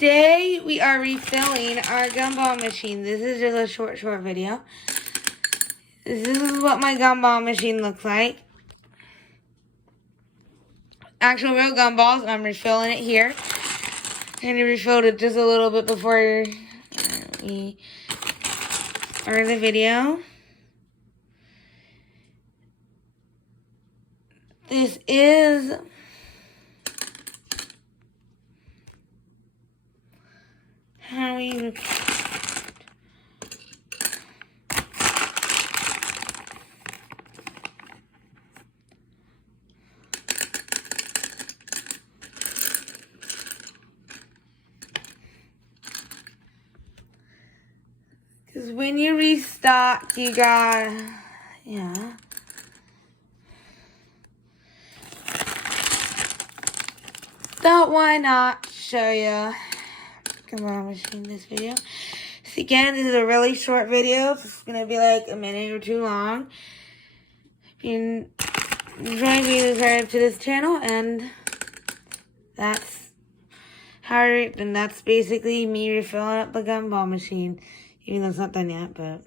Today we are refilling our gumball machine. This is just a short video. This is what my gumball machine looks like. Actual real gumballs. I'm refilling it here. And I refilled it just a little bit before we started the video. This is how we because when you restock, you got, yeah. Thought why not show you gumball machine this video. So again, this is a really short video. It's gonna be like a minute or two long. If you enjoy, please subscribe to this channel, and that's how. And that's basically me refilling up the gumball machine. Even though it's not done yet, but